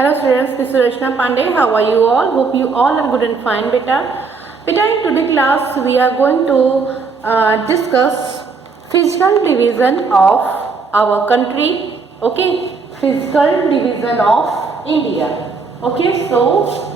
Hello students, this is Rachna Pandey. How are you all? Hope you all are good and fine, beta. Beta, in today's class we are going to discuss physical division of our country. Okay, physical division of India. Okay, so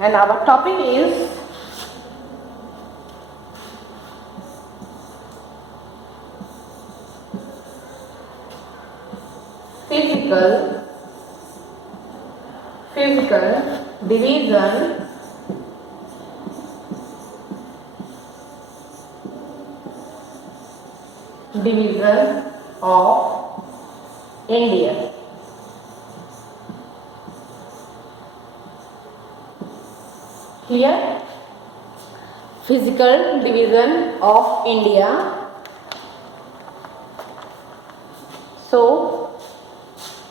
and our topic is physical division of India. Clear? Physical division of India. So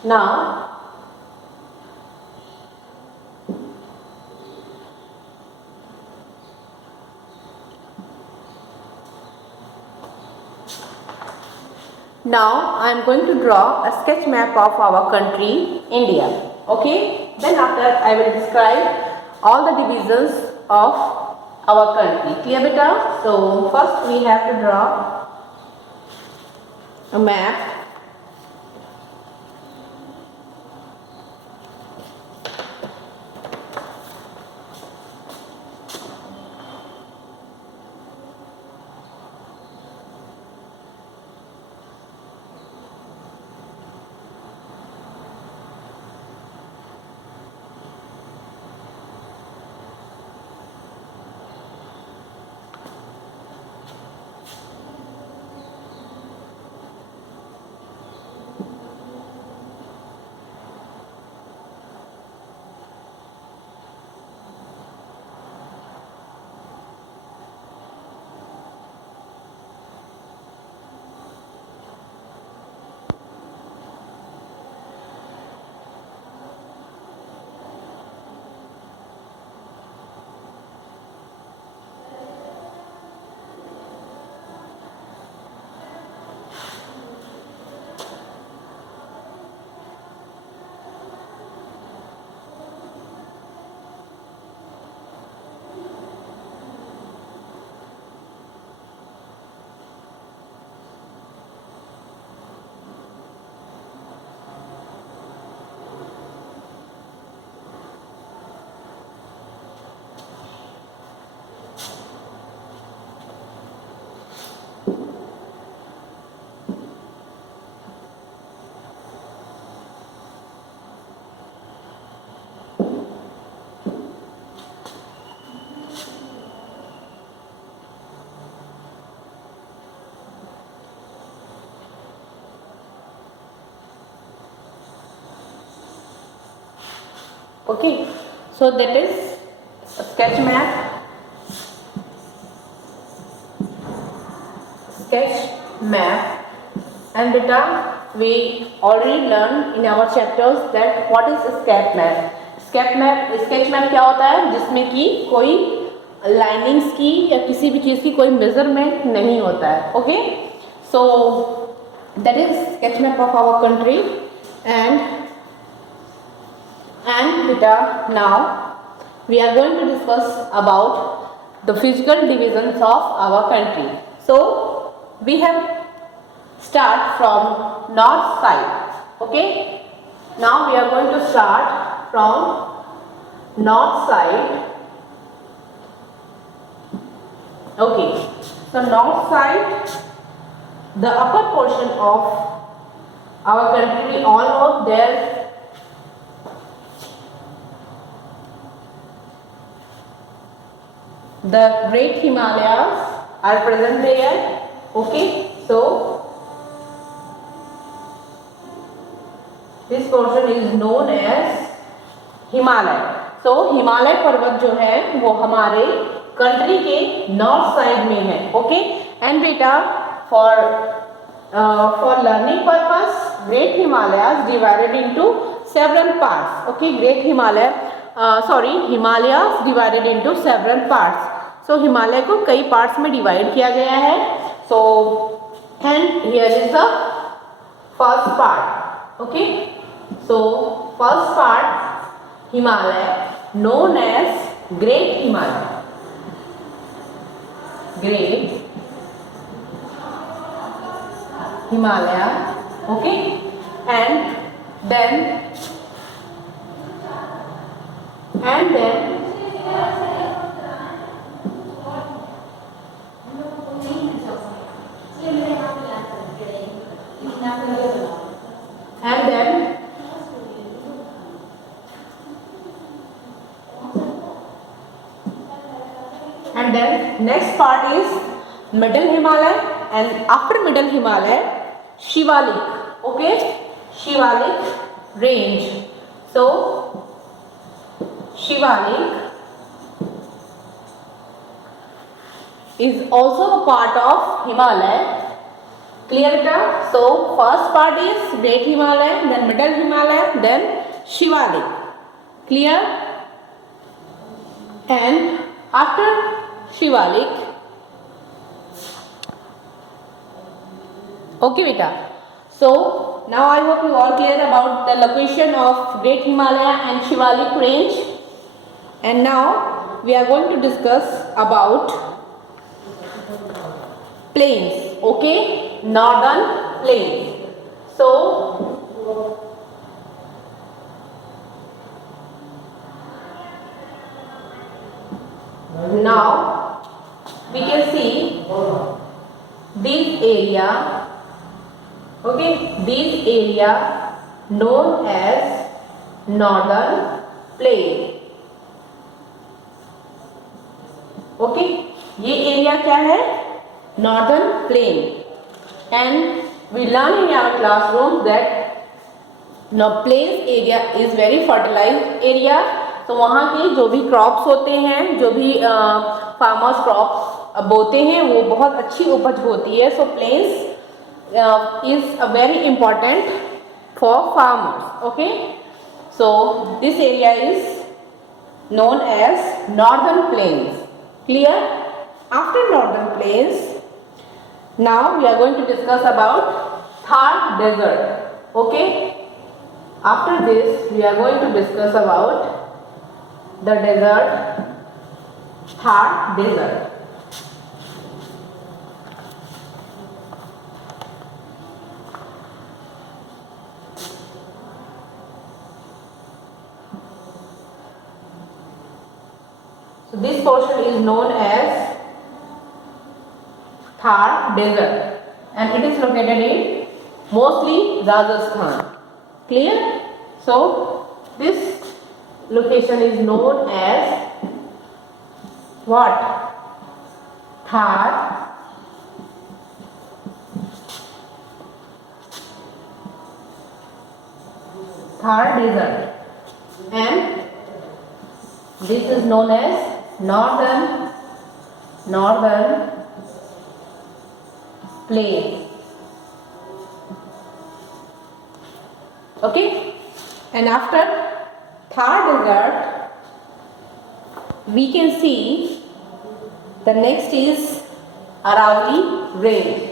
now I am going to draw a sketch map of our country India. Okay, then after I will describe all the divisions of our country. Clear beta? So first we have to draw a map. Okay, so that is a sketch map. And beta, we already learned in our chapters that what is a sketch map. sketch map क्या होता है? जिसमें कि कोई linings की या किसी भी चीज़ की कोई मेजरमेंट नहीं होता है. Okay, so that is sketch map of our country. And beta, now we are going to discuss about the physical divisions of our country. So we have start from north side. Okay, now we are going to start from north side. Okay, so north side, the upper portion of our country, all of there the great Himalayas are present there. Okay, so this portion is known as Himalaya. सो हिमालय पर्वत जो है वो हमारे country के north side में है. Okay and बेटा for learning purpose Great Himalayas divided into several parts. Okay, Himalayas divided into several parts. So Himalaya को कई पार्ट्स में डिवाइड किया गया है. So and here is the first part. Okay, so first part Himalaya known as Great Himalaya. Great Himalaya. Okay, and then and then next part is Middle Himalaya, and after Middle Himalaya Shivalik. Okay, Shivalik range. So Shivalik is also a part of Himalaya. Clear it out? So first part is Great Himalaya, then Middle Himalaya, then Shivalik. Clear? And after Shivalik, okay beta. So now I hope you all clear about the location of Great Himalaya and Shivalik range. And now we are going to discuss about plains. Okay, northern plains. So now we can see this area. Okay, this area known as northern plain. Okay, ये area क्या है? Northern plain. And we learn in our classroom that plains area is very fertilized area. तो वहाँ के जो भी crops होते हैं, जो भी फार्मर्स क्रॉप्स बोते हैं, वो बहुत अच्छी उपज होती है. So plains is a very important for farmers. Okay, so this area is known as northern plains. Clear? After northern plains, now we are going to discuss about Thar desert. Okay, after this we are going to discuss about the desert, Thar desert. So this portion is known as Thar desert, and it is located in mostly Rajasthan. Clear? So this location is known as what? Thar desert, and this is known as northern plain. Okay, and after Thar desert we can see the next is Aravalli range.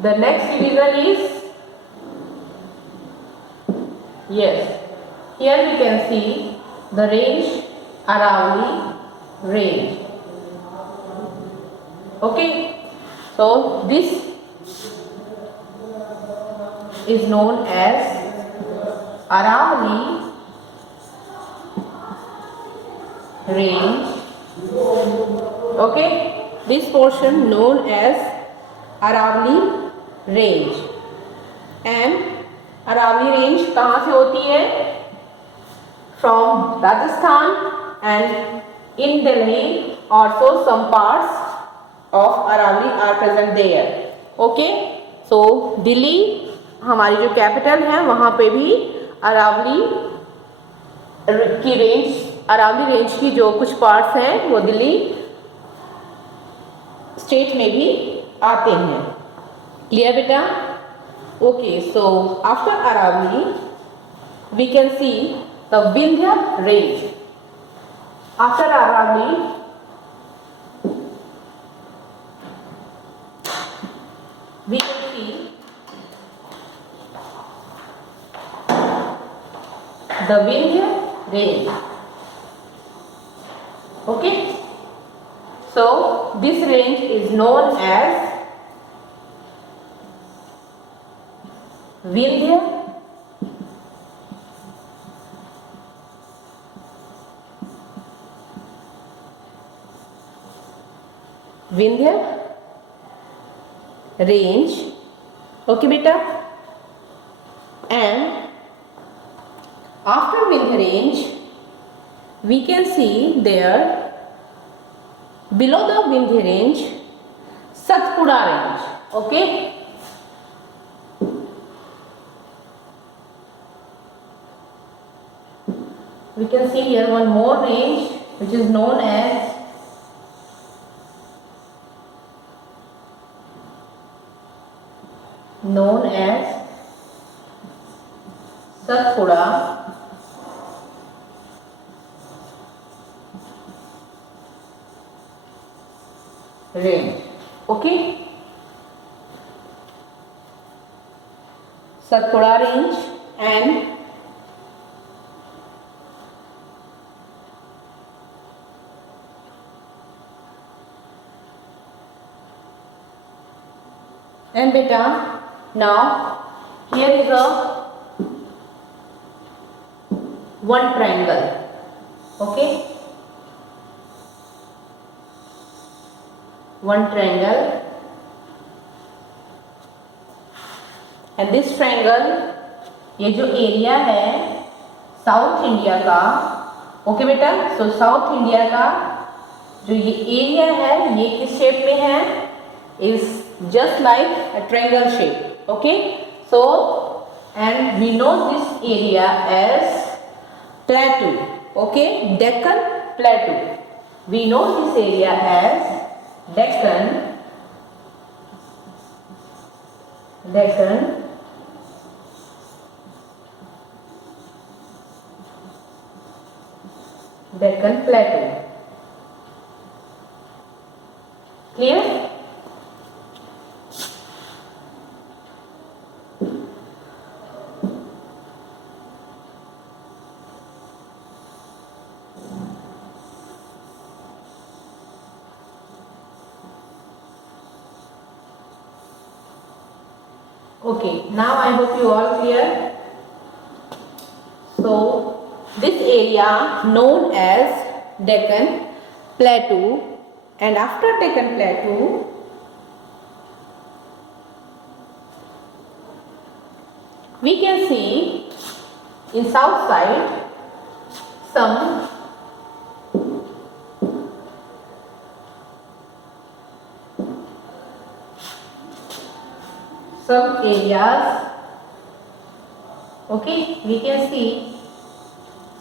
The next division is, yes, here we can see the range Aravalli range. Okay, so this is known as Aravalli range. Okay, this portion known as Aravalli range. And Aravalli range कहाँ से होती है? From Rajasthan, and in Delhi also some parts of Aravalli are present there. Okay, so Delhi हमारी जो capital है वहाँ पे भी अरावली की रेंज अरावली रेंज की जो कुछ पार्ट्स हैं वो दिल्ली स्टेट में भी आते हैं। क्लियर बेटा? Okay, so after Aravalli we can see the Vindhya range. After Aravalli we can see the Vindhya range. Okay, so this range is known as Vindhya range. Okay beta, and after Vindhya range we can see there below the Vindhya range Satpura range. Okay, we can see here one more range which is known as Satpura range. Okay, Satpura range, and beta, now here is a one triangle. Okay, one triangle, and this triangle, ये जो area है south India का, okay बेटा, सो south India का जो ये area है ये किस शेप में है? Is just like a triangle shape. Okay, so and we know this area as plateau. Okay, Deccan Plateau. We know this area as Deccan Plateau. Clear? Okay, now I hope you all clear. So this area known as Deccan Plateau, and after Deccan Plateau we can see in south side some areas. Okay, we can see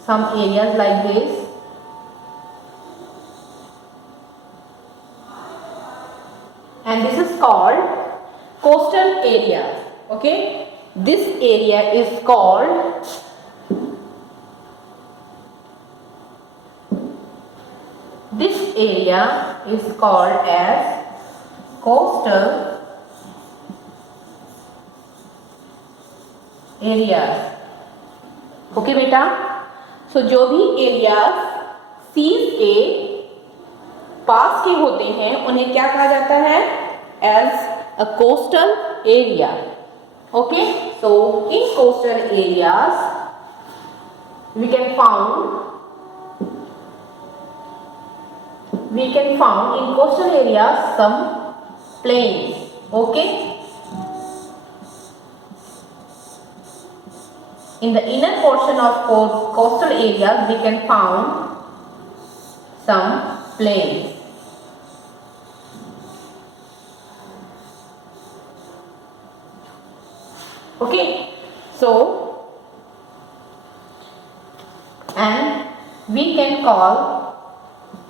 some areas like this, and this is called coastal area. Okay, this area is called as coastal areas. Okay बेटा, सो जो भी areas seize के पास के होते हैं उन्हें क्या कहा जाता है? As a coastal area. Okay, so in coastal areas we can found in coastal areas some plains. Okay, in the inner portion of coastal areas we can found some plains. Okay, so and we can call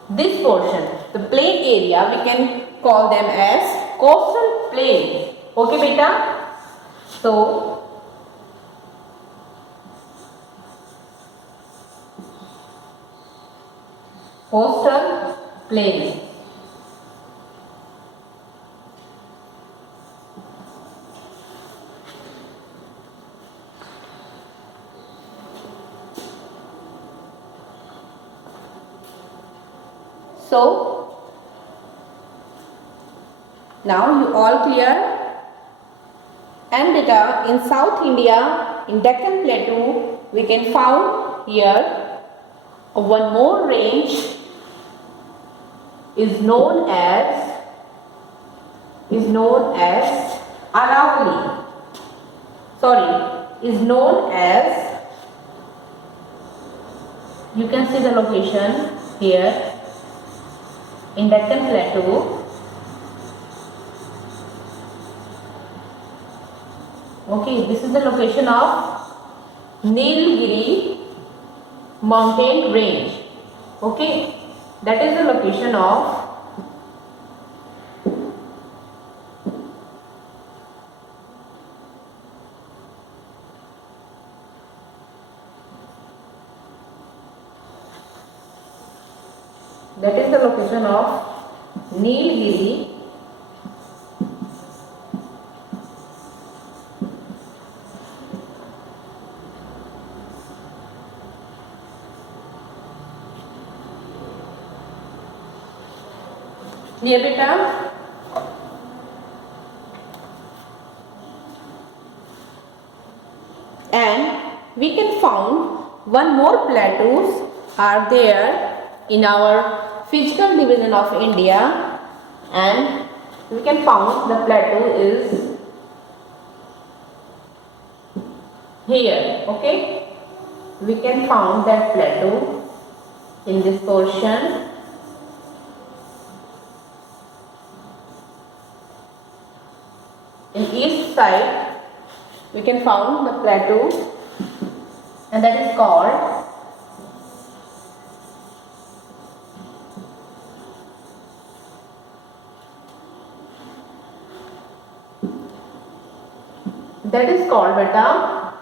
this portion, the plain area, we can call them as coastal plains. Okay beta, so coastal plains. So now you all clear? And beta, in South India, in Deccan Plateau, we can found here one more range is known as Aravalli. Sorry, is known as, you can see the location here in Deccan Plateau. Okay, this is the location of Nilgiri mountain range. Okay, that is the location of Nilgiri near beta. And we can found one more plateaus are there in our physical division of India, and we can found the plateau is here. Okay, we can found that plateau in this portion. In east side we can found the plateau, and that is called beta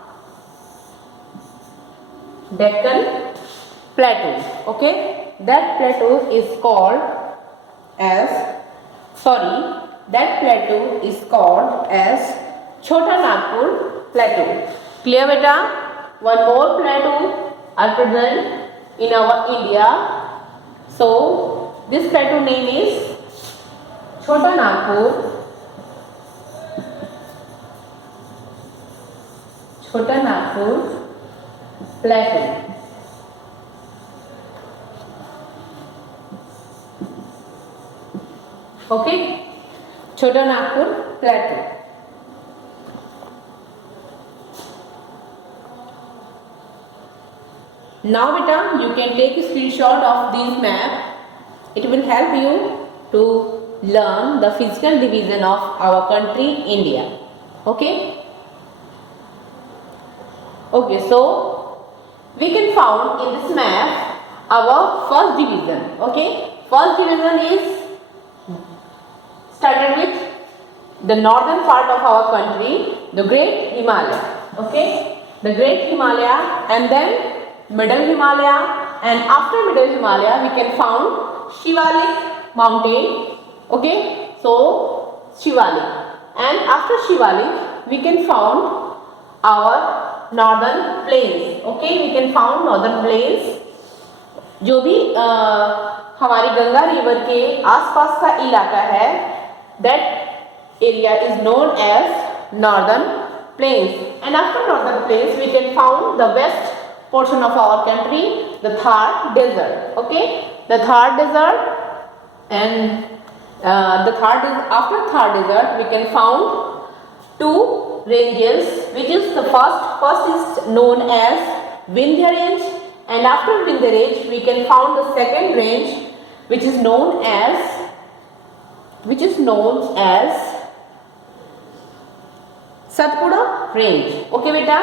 Deccan Plateau. Okay, that plateau is called as Chota Nagpur Plateau. Clear beta? One more plateau are present in our India. So this plateau name is Chota Nagpur Plateau. Okay, Chota Nagpur Plateau. Now beta, you can take a screenshot of this map. It will help you to learn the physical division of our country India. Okay, so we can found in this map our first division. Okay, first division is started with the northern part of our country, the Great Himalaya. Okay, the Great Himalaya, and then Middle Himalaya, and after Middle Himalaya we can found Shivalik mountain. Okay, so Shivalik, and after Shivalik we can found our northern plains. Okay, we can found northern plains. जो भी हमारी Ganga river के आसपास का इलाका है, that area is known as northern plains. And after northern plains we can found the west portion of our country, the Thar desert. Okay, the Thar desert, and after Thar desert we can found two ranges, which is the first is known as Vindhya range, and after Vindhya range we can found the second range, which is known as Satpura range. Okay beta,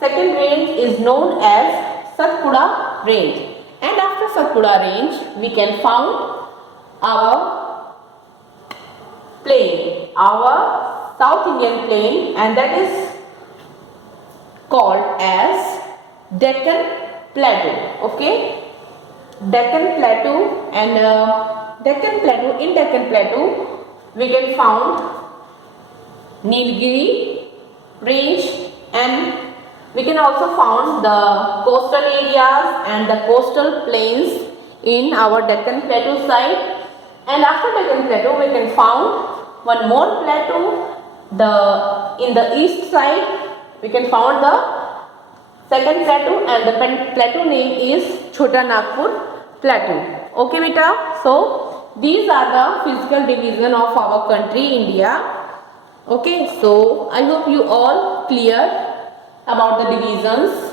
second range is known as Satpura range, And after Satpura range, we can found our plain, our South Indian plain, and that is called as Deccan Plateau. Okay, Deccan Plateau, and Deccan Plateau, in Deccan Plateau we can found Nilgiri range, and we can also found the coastal areas and the coastal plains in our Deccan Plateau side. And after Deccan Plateau we can found one more plateau, in the east side we can found the second plateau, and the plateau name is Chota Nagpur Plateau. Okay beta, so these are the physical division of our country India. Okay, so I hope you all clear about the divisions.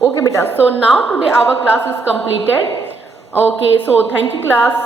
Okay beta, so now today our class is completed. Okay, so thank you class.